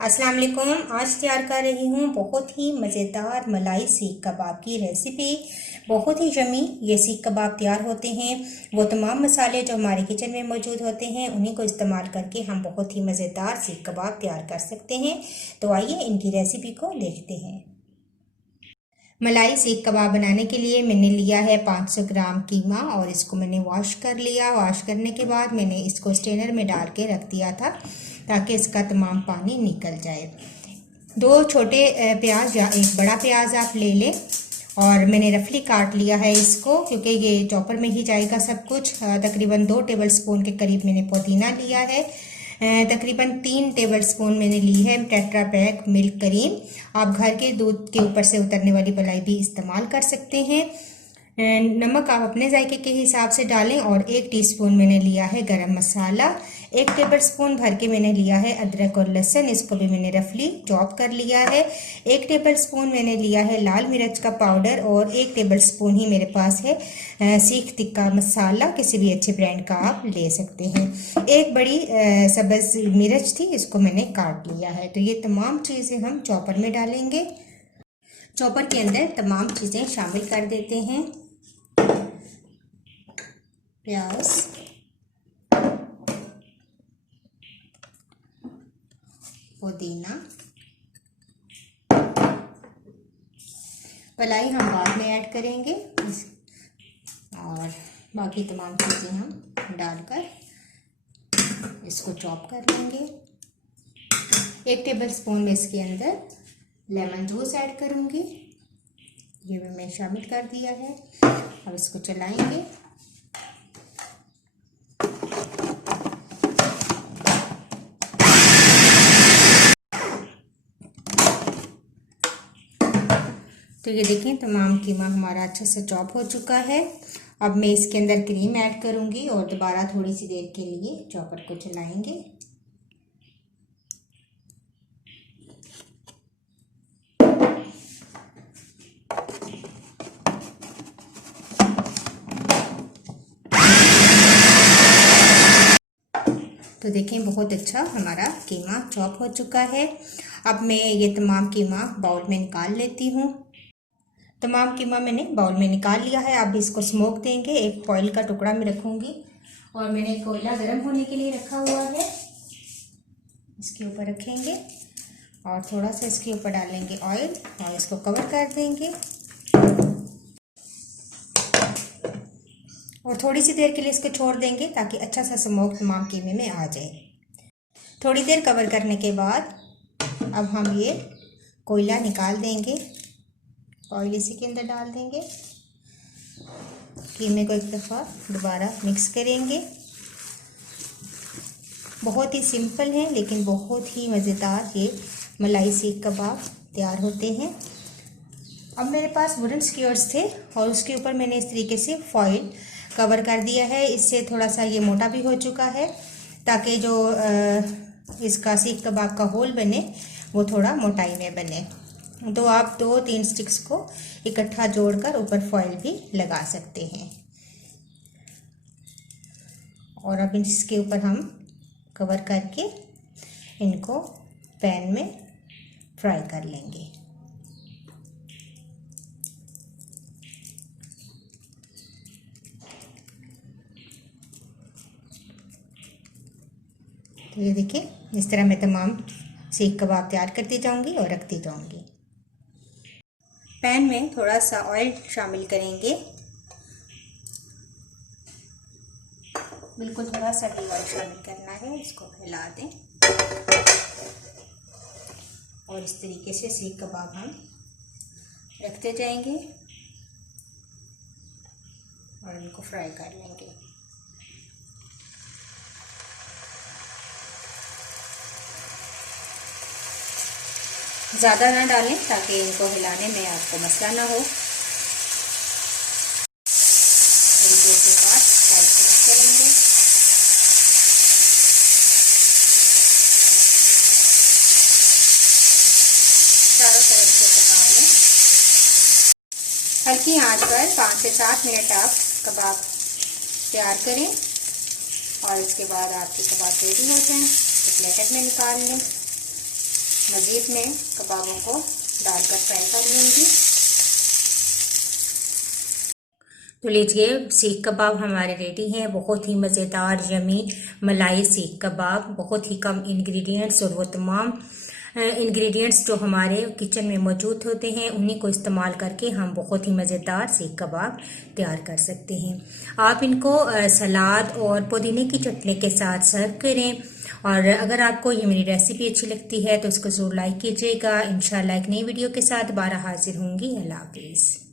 अस्सलाम वालेकुम। आज तैयार कर रही हूँ बहुत ही मज़ेदार मलाई सीख कबाब की रेसिपी। बहुत ही यमी ये सीख कबाब तैयार होते हैं। वो तमाम मसाले जो हमारे किचन में मौजूद होते हैं उन्हीं को इस्तेमाल करके हम बहुत ही मज़ेदार सीख कबाब तैयार कर सकते हैं। तो आइए इनकी रेसिपी को देखते हैं। मलाई सीख कबाब बनाने के लिए मैंने लिया है 500 ग्राम कीमा और इसको मैंने वॉश कर लिया। वॉश करने के बाद मैंने इसको स्ट्रेनर में डाल के रख दिया था ताकि इसका तमाम पानी निकल जाए। 2 छोटे प्याज या एक बड़ा प्याज आप ले लें और मैंने रफली काट लिया है इसको, क्योंकि ये चॉपर में ही जाएगा सब कुछ। तकरीबन 2 टेबलस्पून के करीब मैंने पुदीना लिया है। तकरीबन 3 टेबलस्पून मैंने ली है टेट्रा पैक मिल्क क्रीम। आप घर के दूध के ऊपर से उतरने वाली मलाई भी इस्तेमाल कर सकते हैं। नमक आप अपने जायके के हिसाब से डालें और 1 टीस्पून मैंने लिया है गरम मसाला। 1 टेबलस्पून भर के मैंने लिया है अदरक और लहसुन, इसको भी मैंने रफली चॉप कर लिया है। 1 टेबलस्पून मैंने लिया है लाल मिर्च का पाउडर और 1 टेबलस्पून ही मेरे पास है सीख तिक्का मसाला, किसी भी अच्छे ब्रांड का आप ले सकते हैं। एक बड़ी सब्ज मिर्च थी, इसको मैंने काट लिया है। तो ये तमाम चीज़ें हम चॉपर में डालेंगे। चॉपर के अंदर तमाम चीज़ें शामिल कर देते हैं। प्याज, पुदीना, मलाई हम बाद में ऐड करेंगे और बाकी तमाम चीज़ें हम डालकर इसको चॉप कर लेंगे। 1 टेबलस्पून में इसके अंदर लेमन जूस ऐड करूँगी, ये भी मैं शामिल कर दिया है। अब इसको चलाएंगे। तो ये देखें तमाम कीमा हमारा अच्छे से चॉप हो चुका है। अब मैं इसके अंदर क्रीम ऐड करूँगी और दोबारा थोड़ी सी देर के लिए चॉपर को चलाएंगे। तो देखें बहुत अच्छा हमारा कीमा चॉप हो चुका है। अब मैं ये तमाम कीमा बाउल में निकाल लेती हूँ। तमाम कीमा मैंने बाउल में निकाल लिया है। अब इसको स्मोक देंगे। एक फॉइल का टुकड़ा मैं रखूँगी और मैंने कोयला गर्म होने के लिए रखा हुआ है, इसके ऊपर रखेंगे और थोड़ा सा इसके ऊपर डालेंगे ऑयल और इसको कवर कर देंगे और थोड़ी सी देर के लिए इसको छोड़ देंगे ताकि अच्छा सा स्मोक तमाम कीमे में आ जाए। थोड़ी देर कवर करने के बाद अब हम ये कोयला निकाल देंगे, ऑयल इसी के अंदर डाल देंगे। कीमे को एक दफ़ा दोबारा मिक्स करेंगे। बहुत ही सिंपल है लेकिन बहुत ही मज़ेदार ये मलाई सीख कबाब तैयार होते हैं। अब मेरे पास वुडन स्क्यूअर्स थे और उसके ऊपर मैंने इस तरीके से फॉइल कवर कर दिया है। इससे थोड़ा सा ये मोटा भी हो चुका है ताकि जो इसका सीख कबाब का होल बने वो थोड़ा मोटाई में बने। तो आप 2-3 स्टिक्स को इकट्ठा जोड़कर ऊपर फॉइल भी लगा सकते हैं और अब इसके ऊपर हम कवर करके इनको पैन में फ्राई कर लेंगे। तो ये देखिए इस तरह मैं तमाम सीख कबाब तैयार करती जाऊंगी और रखती जाऊंगी। पैन में थोड़ा सा ऑयल शामिल करेंगे, बिल्कुल थोड़ा सा भी ऑयल शामिल करना है। इसको हिला दें और इस तरीके से सीख कबाब हम रखते जाएंगे और इनको फ्राई कर लेंगे। ज़्यादा ना डालें ताकि इनको हिलाने में आपको मसला ना हो। थोड़ी देर के बाद फ्राई करेंगे। चारों तरफ से पका लें। हल्की आंच पर 5 से 7 मिनट आप कबाब तैयार करें और इसके बाद आपके कबाब रेडी हो जाएं तो प्लेटर में निकाल लें। मज़ीद मैं कबाबों को डालकर फ्राई कर लूँगी। तो लीजिए सीख कबाब हमारे रेडी हैं। बहुत ही मज़ेदार यमी मलाई सीख कबाब, बहुत ही कम इंग्रेडिएंट्स और वो तमाम इंग्रेडिएंट्स जो हमारे किचन में मौजूद होते हैं उन्हीं को इस्तेमाल करके हम बहुत ही मज़ेदार सीख कबाब तैयार कर सकते हैं। आप इनको सलाद और पुदीने की चटनी के साथ सर्व करें। और अगर आपको ये मेरी रेसिपी अच्छी लगती है तो इसको ज़रूर लाइक कीजिएगा। इंशाल्लाह एक नई वीडियो के साथ दोबारा हाजिर होंगी। अल्लाह हाफिज़।